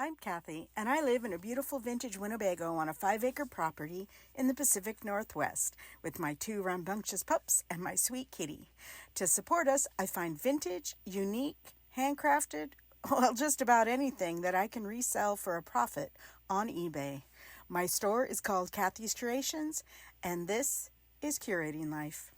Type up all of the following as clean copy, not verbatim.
I'm Kathy, and I live in a beautiful vintage Winnebago on a 5-acre property in the Pacific Northwest with my 2 rambunctious pups and my sweet kitty. To support us, I find vintage, unique, handcrafted, well, just about anything that I can resell for a profit on eBay. My store is called Kathy's Curations, and this is Curating Life.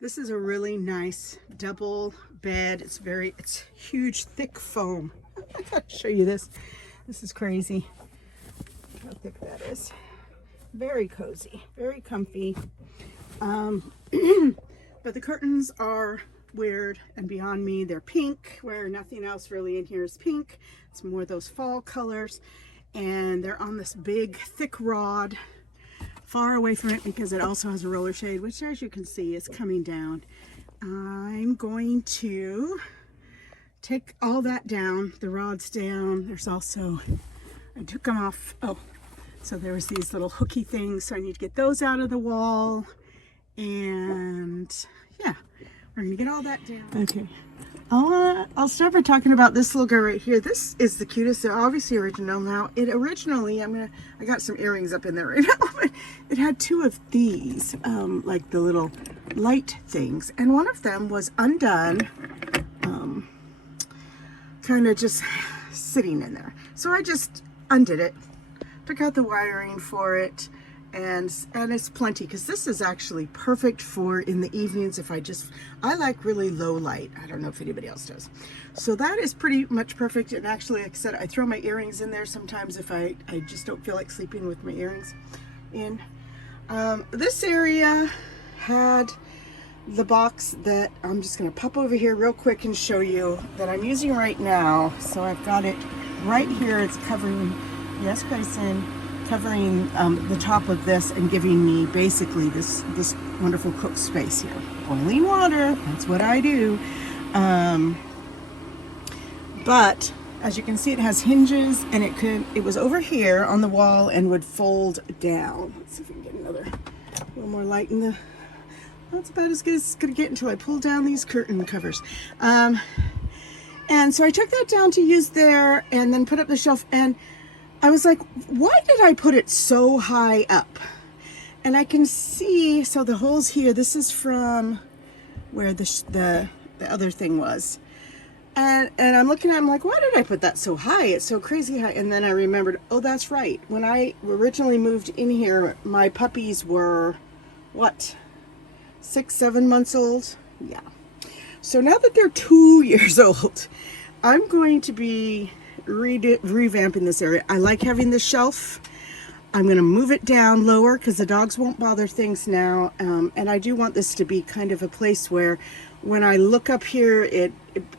This is a really nice double bed. It's huge, thick foam. I gotta show you this. This is crazy. Look how thick that is. Very cozy, very comfy. But the curtains are weird and beyond me. They're pink, where nothing else really in here is pink. It's more those fall colors. And they're on this big, thick rod, far away from it because it also has a roller shade, which, as you can see, is coming down. I'm going to take all that down, the rods down. There's also, I took them off. Oh, so there was these little hooky things, so I need to get those out of the wall. And yeah, we're gonna get all that down. Okay, I'll start by talking about this little guy right here. This is the cutest. They're obviously original now. It originally, I got some earrings up in there right now, but it had 2 of these, like the little light things, and one of them was undone, kind of just sitting in there. So I just undid it, took out the wiring for it, and it's plenty, because this is actually perfect for in the evenings if I like really low light. I don't know if anybody else does. So that is pretty much perfect. And actually, like I said, I throw my earrings in there sometimes if I just don't feel like sleeping with my earrings in. This area had the box that I'm just going to pop over here real quick and show you that I'm using right now. So I've got it right here. It's covering, yes, Grayson, covering the top of this and giving me basically this wonderful cook space here. Boiling water, that's what I do. But as you can see, it has hinges, and it was over here on the wall and would fold down. Let's see if we can get a little more light in the, that's about as good as it's gonna get until I pull down these curtain covers. And so I took that down to use there and then put up the shelf, and I was like, why did I put it so high up? And I can see, so the holes here, this is from where the other thing was. And I'm looking at it, I'm like, why did I put that so high? It's so crazy high. And then I remembered, oh, that's right. When I originally moved in here, my puppies were, what, 6, 7 months old? Yeah. So now that they're 2 years old, I'm going to be revamping this area. I like having this shelf. I'm going to move it down lower because the dogs won't bother things now, and I do want this to be kind of a place where when I look up here, it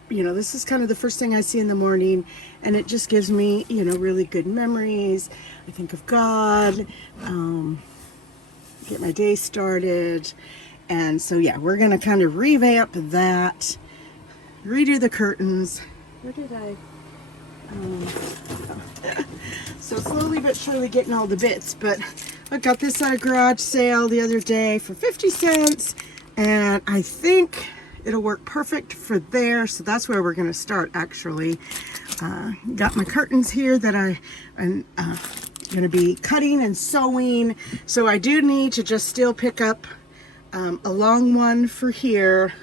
this is kind of the first thing I see in the morning, and it just gives me really good memories. I think of God, get my day started, and so yeah, we're going to kind of revamp that, redo the curtains. Where did I? So slowly but surely getting all the bits, but I got this at a garage sale the other day for 50 cents, and I think it'll work perfect for there. So that's where we're going to start, actually. Got my curtains here that I'm going to be cutting and sewing, so I do need to just still pick up a long one for here,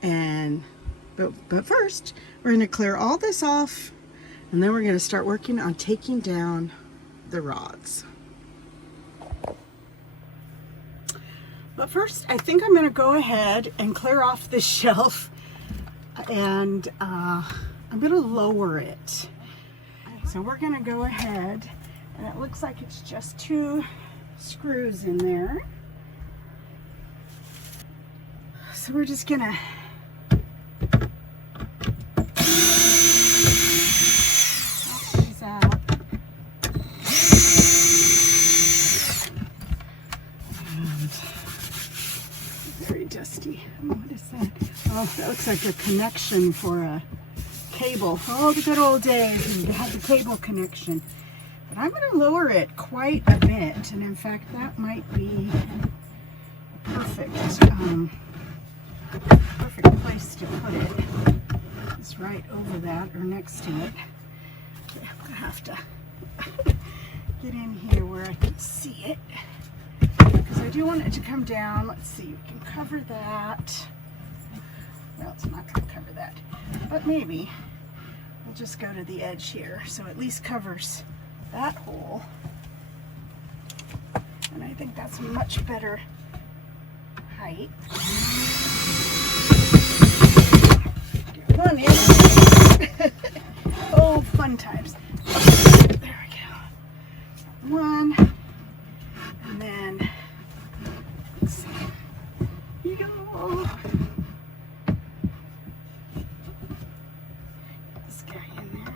but first we're going to clear all this off. And then we're going to start working on taking down the rods. But first, I think I'm going to go ahead and clear off this shelf, and I'm going to lower it. So we're going to go ahead, and it looks like it's just 2 screws in there. So we're just going to dusty. Oh, what is that? Oh, that looks like a connection for a cable. Oh, the good old days. You had the cable connection. But I'm going to lower it quite a bit. And in fact, that might be perfect place to put it. It's right over that or next to it. Okay, I'm gonna have to get in here where I can see it, because I do want it to come down. Let's see, we can cover that. Well, it's not gonna cover that, but maybe we'll just go to the edge here, so at least covers that hole. And I think that's a much better height. Come on in. Oh, fun times. There we go. One. And then, let's see. Here you go. Get this guy in there.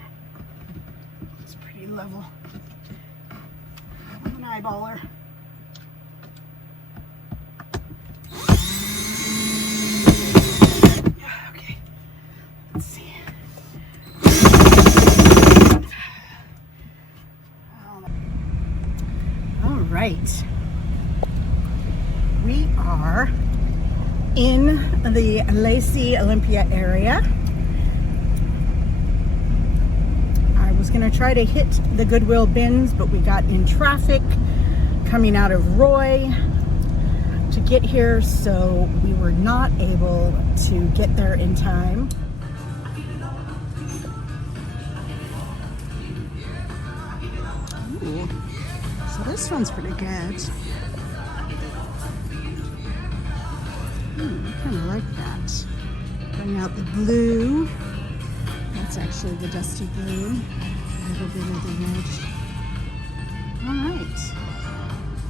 It's pretty level. I'm an eyeballer. Okay. Let's see. All right. We are in the Lacy Olympia area. I was going to try to hit the Goodwill bins, but we got in traffic coming out of Roy to get here, so we were not able to get there in time. Ooh, so this one's pretty good. I kind of like that. Bring out the blue. That's actually the dusty blue. A little bit of the red. All right.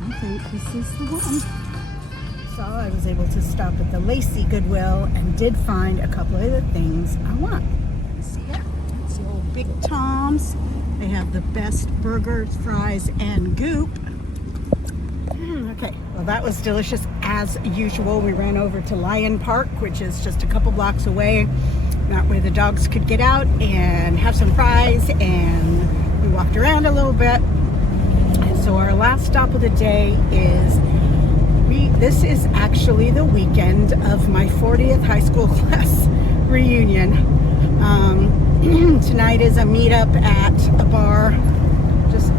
I think this is the one. So I was able to stop at the Lacy Goodwill and did find a couple of the things I want. See that? It's the old Big Tom's. They have the best burgers, fries, and goop. Okay, well that was delicious as usual. We ran over to Lion Park, which is just a couple blocks away. That way the dogs could get out and have some fries, and we walked around a little bit. And so our last stop of the day is, this is actually the weekend of my 40th high school class reunion. Tonight is a meetup at a bar just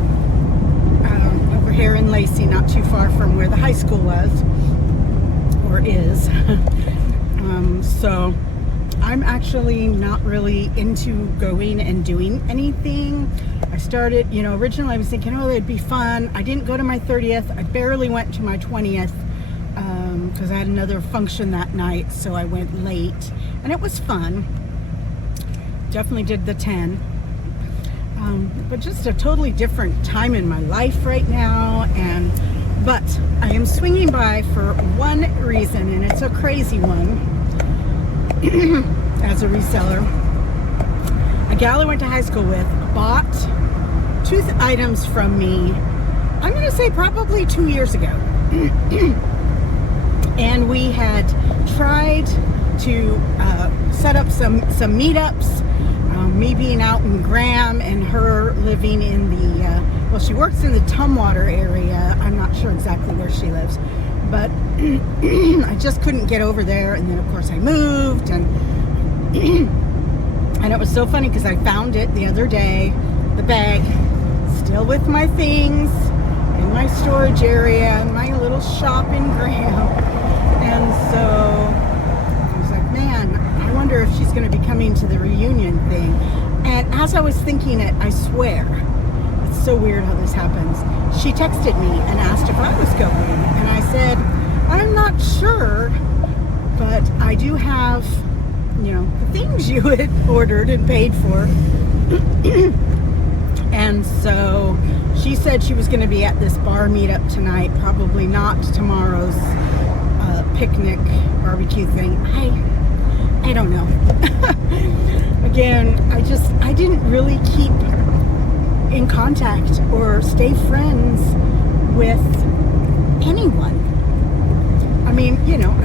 over here in Lacy, not too far from where the high school was, or is. So I'm actually not really into going and doing anything. I started, originally I was thinking, oh, it'd be fun. I didn't go to my 30th. I barely went to my 20th because I had another function that night, so I went late, and it was fun. Definitely did the 10. But just a totally different time in my life right now. But I am swinging by for one reason, and it's a crazy one. As a reseller, a gal I went to high school with bought 2 items from me, I'm going to say probably 2 years ago. And we had tried to set up some meetups, me being out in Graham and her living in the, well, she works in the Tumwater area. I'm not sure exactly where she lives, but I just couldn't get over there. And then of course I moved, and it was so funny because I found it the other day, the bag, still with my things in my storage area, in my little shop in Graham. And so I was like, man, I wonder if she's going to be coming to the reunion thing. And as I was thinking it, I swear, it's so weird how this happens, she texted me and asked if I was going. And I said, I'm not sure, but I do have, the things you had ordered and paid for. And so she said she was going to be at this bar meetup tonight, probably not tomorrow's picnic barbecue thing. I don't know. Again, I didn't really keep in contact or stay friends with anyone. I mean,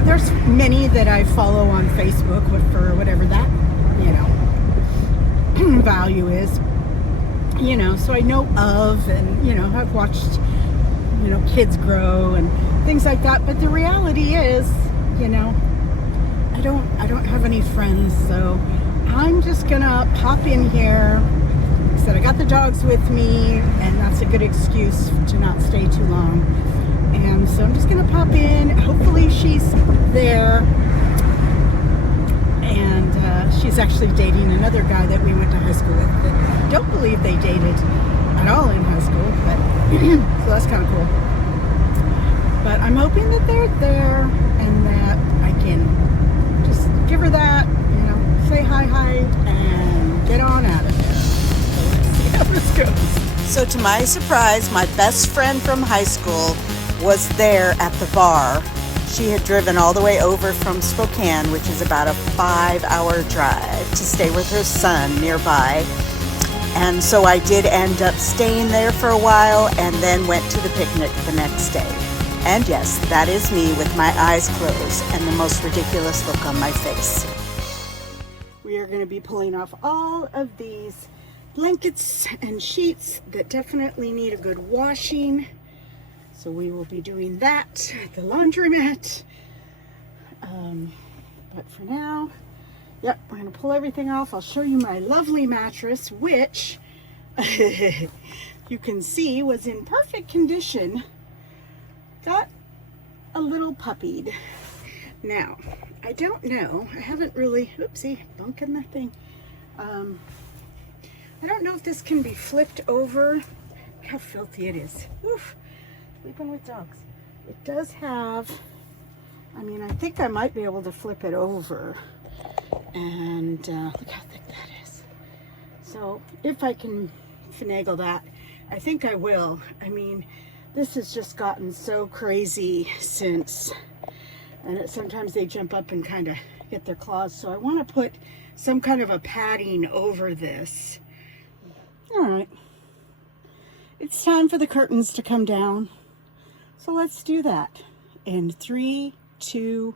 there's many that I follow on Facebook for whatever that, value is, so I know of, and, I've watched, kids grow, and things like that. But the reality is, you know, I don't have any friends, so I'm just gonna pop in here. Like I said, I got the dogs with me, and that's a good excuse to not stay too long. And so I'm just gonna pop in. Hopefully she's there. And she's actually dating another guy that we went to high school with. I don't believe they dated at all in high school, but so that's kind of cool. But I'm hoping that they're there and that I can just give her that, you know, say hi, and get on out of there. So let's see how this goes. So to my surprise, my best friend from high school was there at the bar. She had driven all the way over from Spokane, which is about a 5-hour drive, to stay with her son nearby. And so I did end up staying there for a while and then went to the picnic the next day. And yes, that is me with my eyes closed and the most ridiculous look on my face. We are going to be pulling off all of these blankets and sheets that definitely need a good washing. So we will be doing that at the laundromat. But for now, yep, we're going to pull everything off. I'll show you my lovely mattress, which you can see was in perfect condition. Got a little puppied. Now, I don't know. I haven't really, oopsie, bunking that thing. I don't know if this can be flipped over. Look how filthy it is. Oof. Sleeping with dogs. It does have, I mean, I think I might be able to flip it over. And look how thick that is. So if I can finagle that, I think I will. I mean, this has just gotten so crazy since, and sometimes they jump up and kind of get their claws. So I want to put some kind of a padding over this. All right. It's time for the curtains to come down. So let's do that. In 3, 2,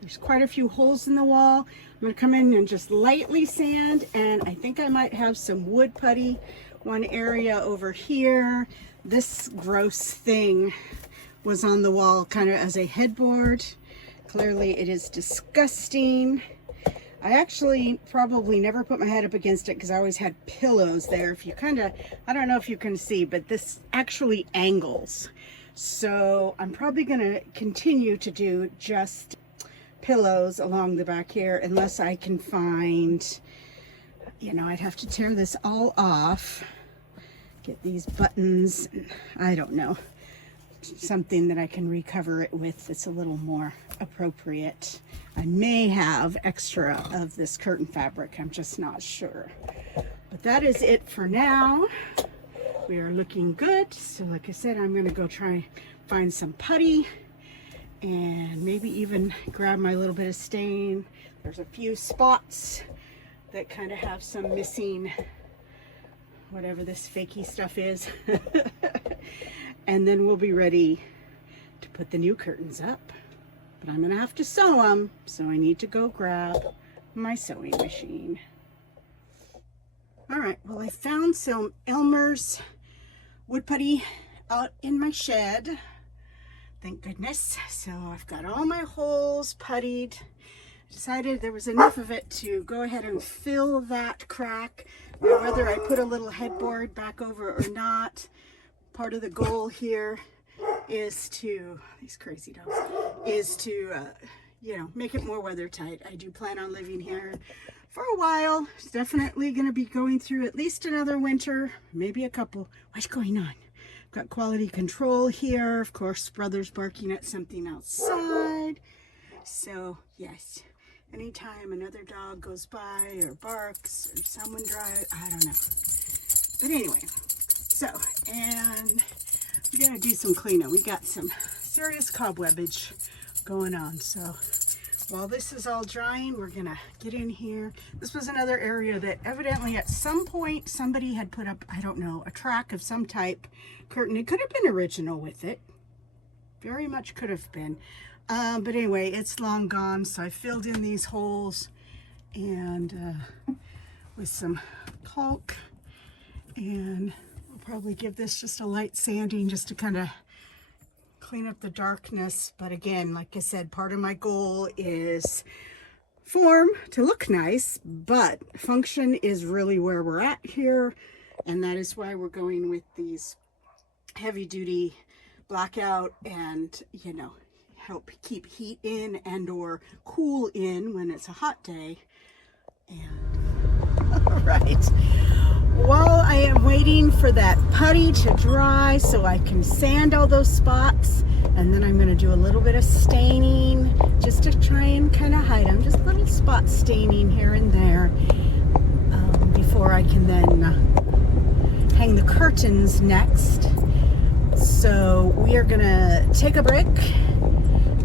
there's quite a few holes in the wall. I'm going to come in and just lightly sand, and I think I might have some wood putty. One area over here. This gross thing was on the wall kind of as a headboard. Clearly it is disgusting. I actually probably never put my head up against it because I always had pillows there. If you kind of, I don't know if you can see, but this actually angles. So I'm probably going to continue to do just pillows along the back here unless I can find, you know, I'd have to tear this all off, get these buttons, I don't know, something that I can recover it with that's a little more appropriate. I may have extra of this curtain fabric, I'm just not sure. But that is it for now. We are looking good. So like I said, I'm going to go try and find some putty and maybe even grab my little bit of stain. There's a few spots that kind of have some missing, whatever this fakey stuff is. And then we'll be ready to put the new curtains up. But I'm going to have to sew them, so I need to go grab my sewing machine. All right, well, I found some Elmer's wood putty out in my shed. Thank goodness. So I've got all my holes puttied. I decided there was enough of it to go ahead and fill that crack. Now, whether I put a little headboard back over or not, part of the goal here is to, these crazy dogs, is to, you know, make it more weather tight. I do plan on living here for a while. It's definitely going to be going through at least another winter, maybe a couple. What's going on? Got quality control here. Of course, brother's barking at something outside. So yes, anytime another dog goes by or barks or someone drives, I don't know. But anyway, so, and we're gonna do some cleanup. We got some serious cobwebbage going on. So while this is all drying, we're gonna get in here. This was another area that evidently at some point somebody had put up, I don't know, a track of some type curtain. It could have been original with it. Very much could have been. But anyway, it's long gone. So I filled in these holes and with some caulk, and we'll probably give this just a light sanding just to kind of clean up the darkness. But again, like I said, part of my goal is form to look nice, but function is really where we're at here. And that is why we're going with these heavy duty blackout and, you know, help keep heat in and or cool in when it's a hot day. And all right, while I am waiting for that putty to dry so I can sand all those spots, and then I'm going to do a little bit of staining just to try and kind of hide them, just little spot staining here and there, before I can then hang the curtains next. So we are going to take a break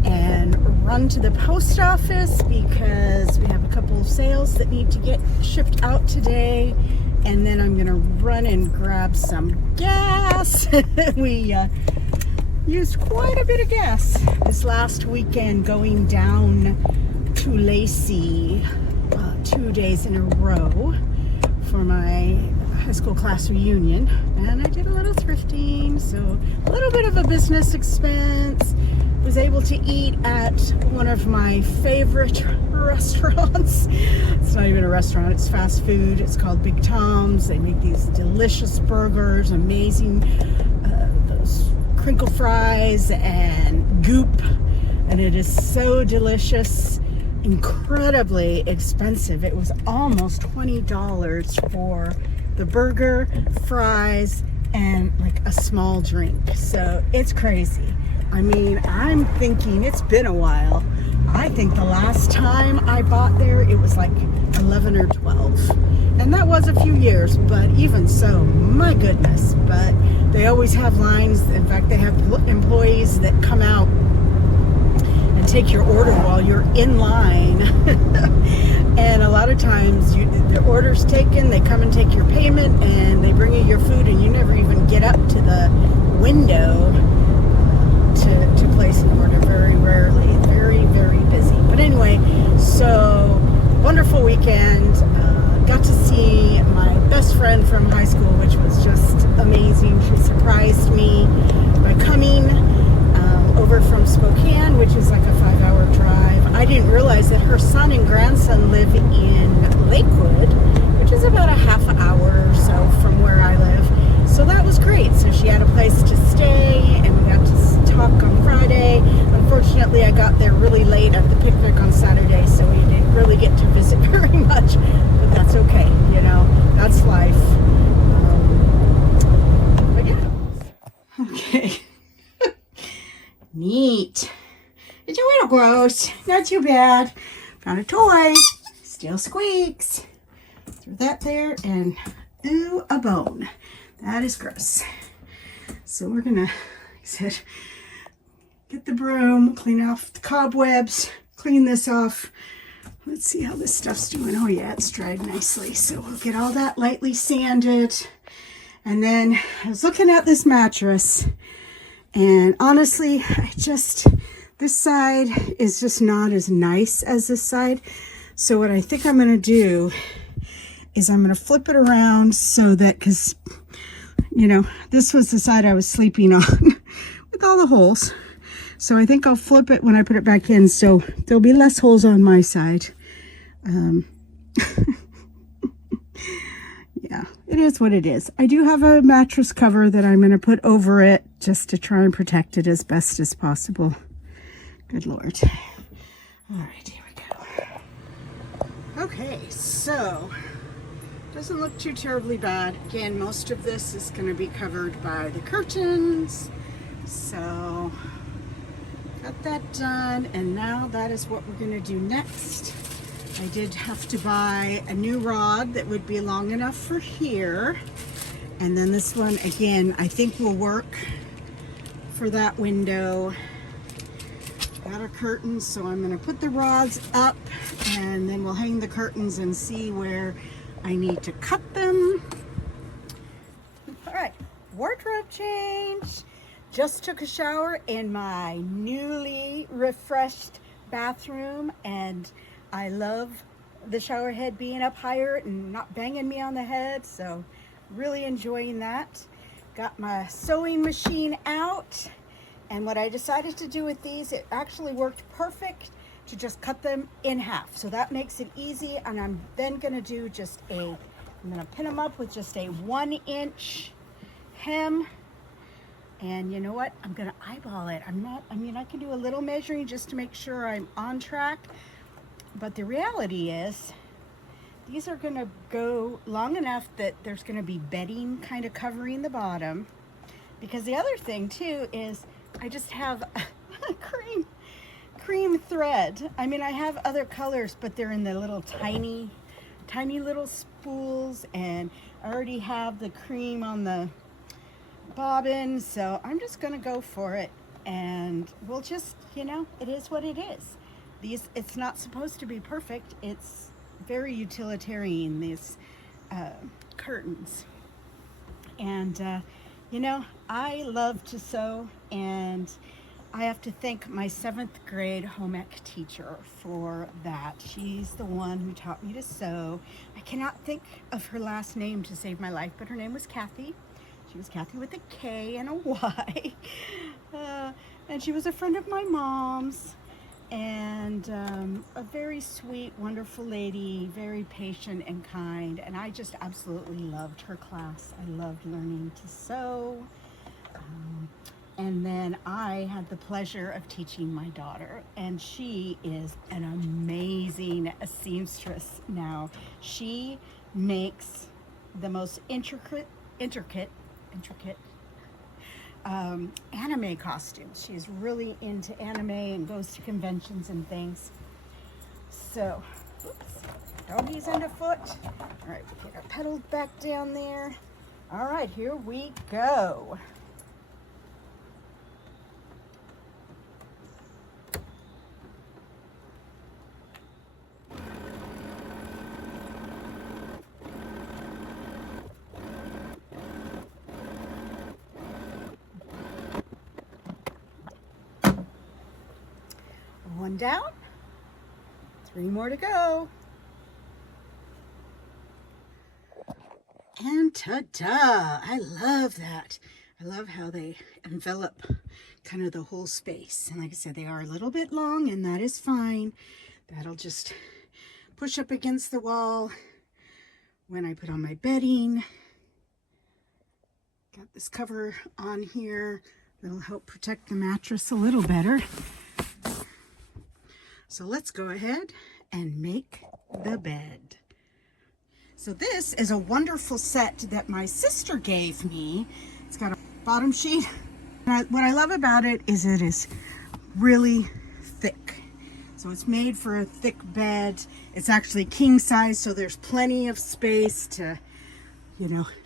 and run to the post office because we have a couple of sales that need to get shipped out today. And then I'm gonna run and grab some gas. We used quite a bit of gas this last weekend going down to Lacy 2 days in a row for my high school class reunion. And I did a little thrifting, so a little bit of a business expense. Was able to eat at one of my favorite restaurants. It's not even a restaurant, it's fast food. It's called Big Tom's. They make these delicious burgers, amazing, those crinkle fries and goop, and it is so delicious, incredibly expensive. It was almost $20 for the burger, fries, and like a small drink. So it's crazy. I mean, I'm thinking it's been a while. I think the last time I bought there, it was like 11 or 12. And that was a few years, but even so, my goodness. But they always have lines. In fact, they have employees that come out and take your order while you're in line. And a lot of times the order's taken, they come and take your payment, and they bring you your food, and you never even get up to the window to place an order. Very rarely. Very, very busy. But anyway, so wonderful weekend. Got to see my best friend from high school, which was just amazing. She surprised me by coming over from Spokane, which is like a 5-hour drive. I didn't realize that her son and grandson live in Lakewood, which is about a half hour or so from where I live. So that was great. So she had a place to stay, and we got to talk on Friday. Unfortunately, I got there really late at the picnic on Saturday, so we didn't really get to visit very much. But that's okay, you know, that's life. But yeah. Okay. Neat. It's a little gross. Not too bad. Found a toy. Still squeaks. Threw that there, and ooh, a bone. That is gross. So we're gonna, like I said, get the broom, clean off the cobwebs, clean this off. Let's see how this stuff's doing. Oh yeah, it's dried nicely. So we'll get all that lightly sanded. And then I was looking at this mattress, and honestly, this side is just not as nice as this side. So what I think I'm gonna do is I'm gonna flip it around so that, because you know, this was the side I was sleeping on with all the holes. So I think I'll flip it when I put it back in, so there'll be less holes on my side. Yeah, it is what it is. I do have a mattress cover that I'm going to put over it just to try and protect it as best as possible. Good Lord. All right, here we go. Okay, so doesn't look too terribly bad. Again, most of this is going to be covered by the curtains. So got that done, and now that is what we're going to do next. I did have to buy a new rod that would be long enough for here, and then this one again I think will work for that window. Got our curtains, so I'm going to put the rods up, and then we'll hang the curtains and see where I need to cut them. All right, wardrobe change. Just took a shower in my newly refreshed bathroom, and I love the shower head being up higher and not banging me on the head, so really enjoying that. Got my sewing machine out, And what I decided to do with these, it actually worked perfect to just cut them in half. So that makes it easy. And I'm then gonna do I'm gonna pin them up with just a 1-inch hem. And you know what? I'm gonna eyeball it. I can do a little measuring just to make sure I'm on track. But the reality is, these are gonna go long enough that there's gonna be bedding kind of covering the bottom. Because the other thing too is I just have a cream thread. I mean, I have other colors, but they're in the little tiny little spools, and I already have the cream on the bobbin, so I'm just gonna go for it, and we'll just, it is what it is. It's not supposed to be perfect. It's very utilitarian, these curtains. And I love to sew, and I have to thank my 7th grade home ec teacher for that. She's the one who taught me to sew. I cannot think of her last name to save my life, but her name was Kathy. She was Kathy with a K and a Y. And she was a friend of my mom's, and a very sweet, wonderful lady, very patient and kind. And I just absolutely loved her class. I loved learning to sew. And then I had the pleasure of teaching my daughter, and she is an amazing seamstress now. She makes the most intricate anime costumes. She's really into anime and goes to conventions and things. So, oops, doggy's underfoot. All right, we get our pedals back down there. All right, here we go. One down, 3 more to go. And ta-da! I love that. I love how they envelop kind of the whole space. And like I said, they are a little bit long, and that is fine. That'll just push up against the wall when I put on my bedding. Got this cover on here that'll help protect the mattress a little better. So let's go ahead and make the bed. So this is a wonderful set that my sister gave me. It's got a bottom sheet. What I love about it is it is really thick. So it's made for a thick bed. It's actually king size, so there's plenty of space to,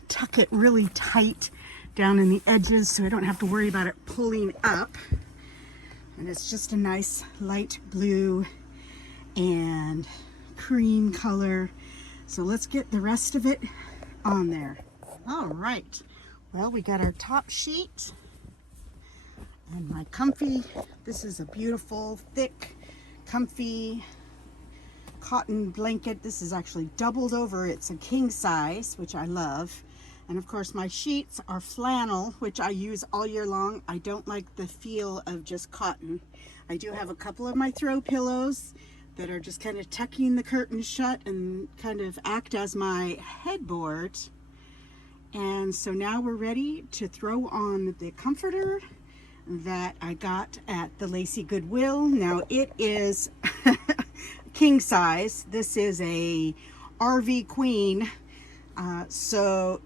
tuck it really tight down in the edges so I don't have to worry about it pulling up. And it's just a nice light blue and cream color. So let's get the rest of it on there. All right. Well, we got our top sheet and my comfy. This is a beautiful, thick, comfy cotton blanket. This is actually doubled over. It's a king size, which I love. And of course my sheets are flannel, which I use all year long. I don't like the feel of just cotton. I do have a couple of my throw pillows that are just kind of tucking the curtains shut and kind of act as my headboard. And so now we're ready to throw on the comforter that I got at the Lacy Goodwill. Now it is king size. This is a RV queen. So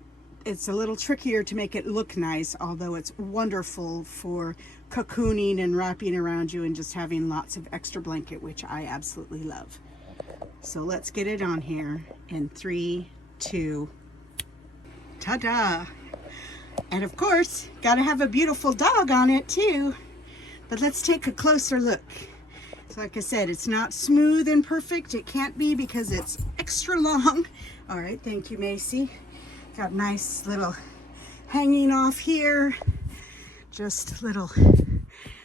it's a little trickier to make it look nice, although it's wonderful for cocooning and wrapping around you and just having lots of extra blanket, which I absolutely love. So let's get it on here in 3, 2, ta-da! And of course, gotta have a beautiful dog on it too. But let's take a closer look. So like I said, it's not smooth and perfect. It can't be because it's extra long. All right, thank you, Macy. Got nice little hanging off here. Just little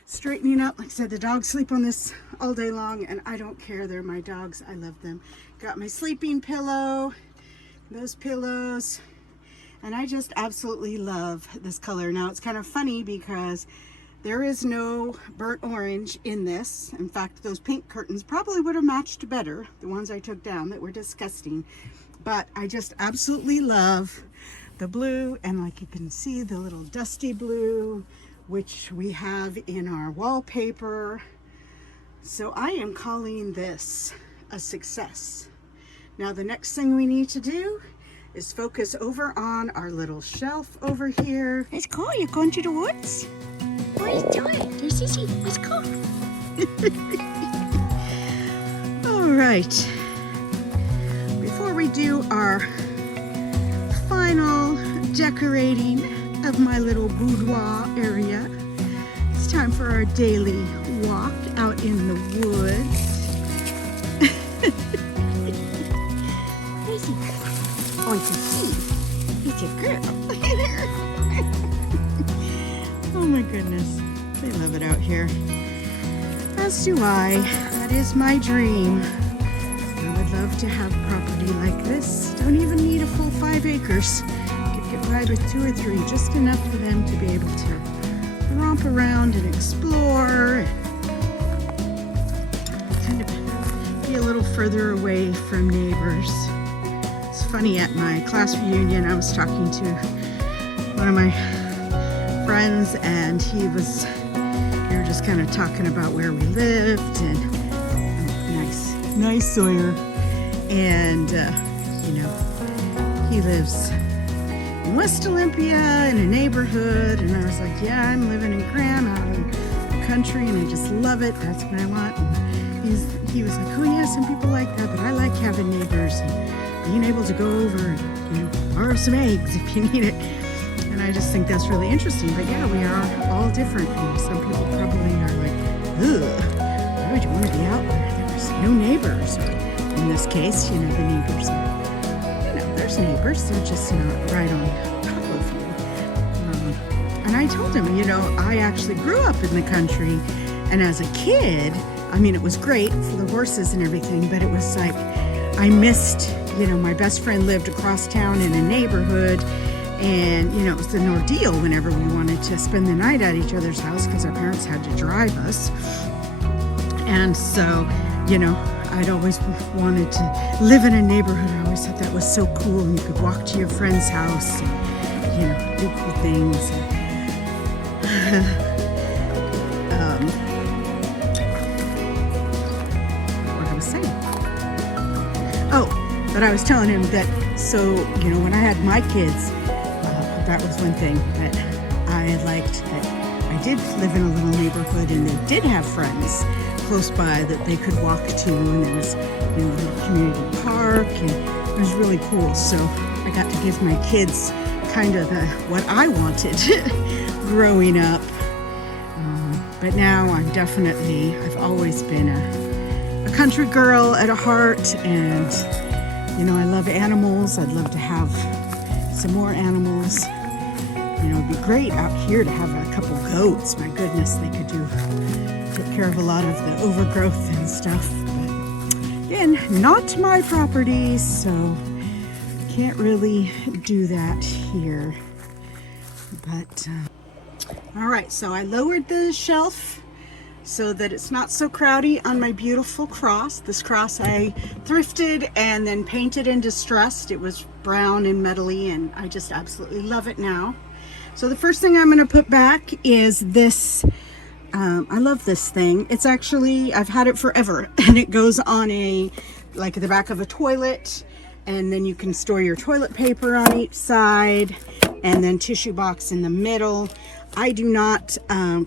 straightening up. Like I said, the dogs sleep on this all day long, and I don't care. They're my dogs. I love them. Got my sleeping pillow, those pillows, and I just absolutely love this color. Now it's kind of funny because There is no burnt orange in this. In fact, those pink curtains probably would have matched better, the ones I took down that were disgusting. But I just absolutely love the blue, and like you can see, the little dusty blue, which we have in our wallpaper. So I am calling this a success. Now the next thing we need to do is focus over on our little shelf over here. Let's go. You're going to the woods? What are you doing? There's Sissy. Let's go. All right. Before we do our final decorating of my little boudoir area, it's time for our daily walk out in the woods. Where's he? Oh, it's a he. It's a girl. Oh my goodness. They love it out here. As do I. That is my dream. I would love to have property like this. Don't even need a full 5 acres. Could get by with 2 or 3, just enough for them to be able to romp around and explore. Kind of be a little further away from neighbors. It's funny, at my class reunion, I was talking to one of my friends, and we were just kind of talking about where we lived, and nice Sawyer, and he lives in West Olympia in a neighborhood, and I was like, yeah, I'm living in Graham out in the country, and I just love it. That's what I want. And he was like, oh yeah, some people like that, but I like having neighbors and being able to go over and borrow some eggs if you need it. And I just think that's really interesting. But yeah, we are all different. Some people probably are like, ugh, why would you want to be out there? There's no neighbors. In this case, the neighbors are, there's neighbors. They're just not right on top of you. And I told him, I actually grew up in the country. And as a kid, it was great for the horses and everything, but it was like, I missed, my best friend lived across town in a neighborhood. And, it was an ordeal whenever we wanted to spend the night at each other's house because our parents had to drive us. And so, I'd always wanted to live in a neighborhood. I always thought that was so cool. And you could walk to your friend's house and, do cool things. What I was saying. Oh, but I was telling him that, so, when I had my kids, that was one thing that I liked, that I did live in a little neighborhood, and they did have friends close by that they could walk to, and there was a little community park, and it was really cool. So I got to give my kids kind of what I wanted growing up. But now I've always been a country girl at heart, and I love animals. I'd love to have some more animals. It'd be great out here to have a couple goats. My goodness, they could take care of a lot of the overgrowth and stuff. But again, not my property, so can't really do that here. But all right, so I lowered the shelf so that it's not so crowdy on my beautiful cross. This cross I thrifted and then painted and distressed. It was brown and metally, and I just absolutely love it now. So the first thing I'm going to put back is this. I love this thing. It's actually, I've had it forever, and it goes on the back of a toilet, and then you can store your toilet paper on each side, and then tissue box in the middle. I do not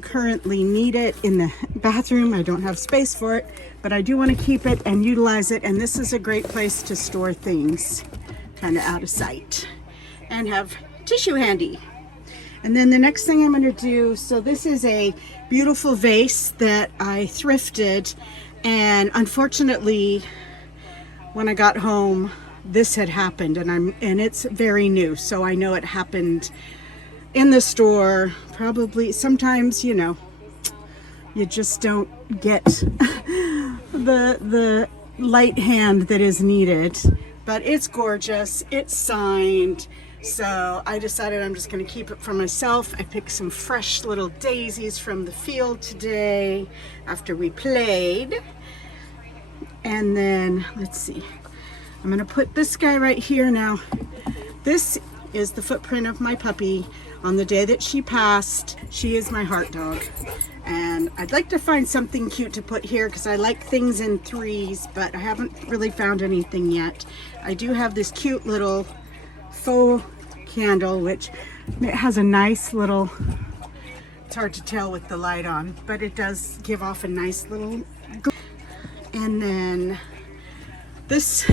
currently need it in the bathroom. I don't have space for it, but I do want to keep it and utilize it, and this is a great place to store things kind of out of sight and have tissue handy. And then the next thing I'm going to do, so this is a beautiful vase that I thrifted, and unfortunately when I got home this had happened, and it's very new, so I know it happened in the store. Probably sometimes you just don't get the light hand that is needed, but it's gorgeous. It's signed So I decided I'm just going to keep it for myself. I picked some fresh little daisies from the field today after we played. And then, let's see, I'm going to put this guy right here now. This is the footprint of my puppy on the day that she passed. She is my heart dog. And I'd like to find something cute to put here because I like things in threes, but I haven't really found anything yet. I do have this cute little faux candle, which it has a nice little, it's hard to tell with the light on, but it does give off a nice little glow. And then this,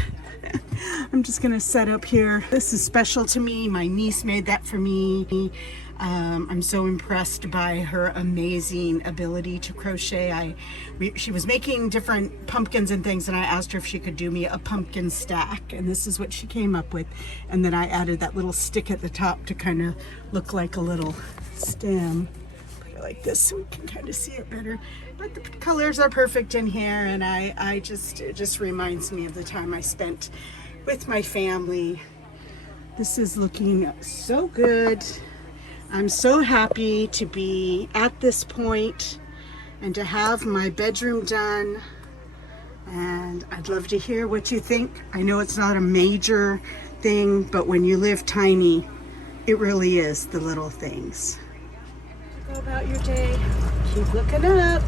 I'm just gonna set up here. This is special to me. My niece made that for me. I'm so impressed by her amazing ability to crochet. She was making different pumpkins and things, and I asked her if she could do me a pumpkin stack, and this is what she came up with. And then I added that little stick at the top to kind of look like a little stem. Put it like this so we can kind of see it better. But the colors are perfect in here, and it just reminds me of the time I spent with my family. This is looking so good. I'm so happy to be at this point and to have my bedroom done. And I'd love to hear what you think. I know it's not a major thing, but when you live tiny, it really is the little things. Go about your day. Keep looking up.